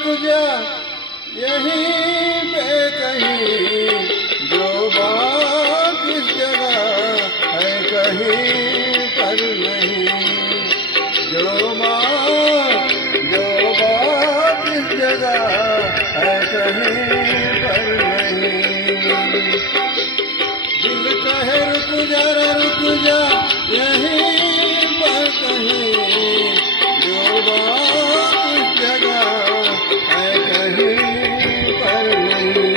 रुक जा यहीं पे कहीं, जो बात इस जगह है कहीं पर नहीं, जो बात इस जगह है कहीं पर नहीं। दिल कहे रुक जा रे रुक जा यहीं पर कहीं, जो बात इस जगह है कहीं पर नहीं।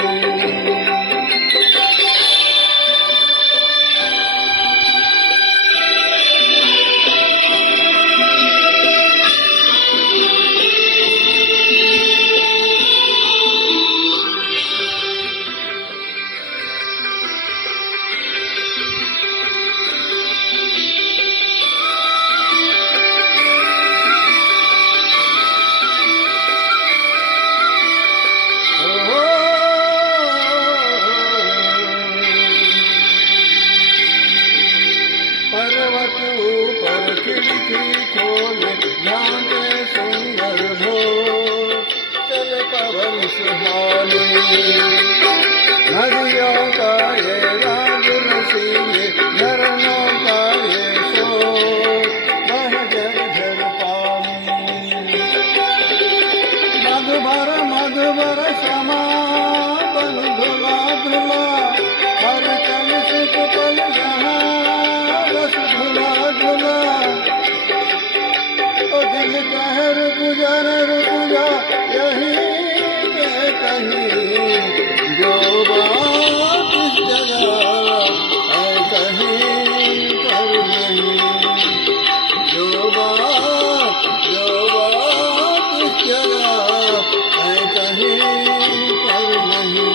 पर्वत ऊपर खिड़की खोले झांके सुंदर भोर, चल पवन सुहाने नदियों का ये राग रसीले, झरनों का ये शोर, बह झरझर पानी। मधुबर श्रमा बन धुला धुला, हर कल सुख पल यहाँ बस धुला धुला। ओ दिल कहे रुक जा रे रुक जा यहीं पे कहीं, जो बात इस जगह है कहीं पर नहीं, जो बात इस जगह है कहीं पर नहीं।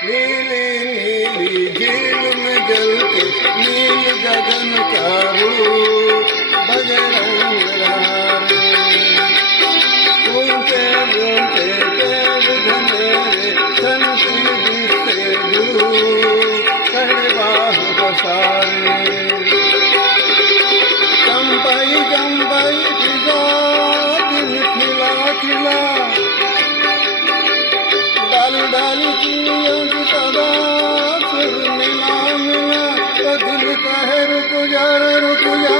नीली नीली झील में जल के नील गगन का रूप, बजरंग हारे घूमते घूमते पेड़ घनेरे, सनती जिससे धूप करे बाह बसारे। चंपई चंपई फिजा दिल खिला खिला, डाली डाली चिड़ियों की सदा सुर मिला मिला। तो दिल कहे रुक जा रे रुक जा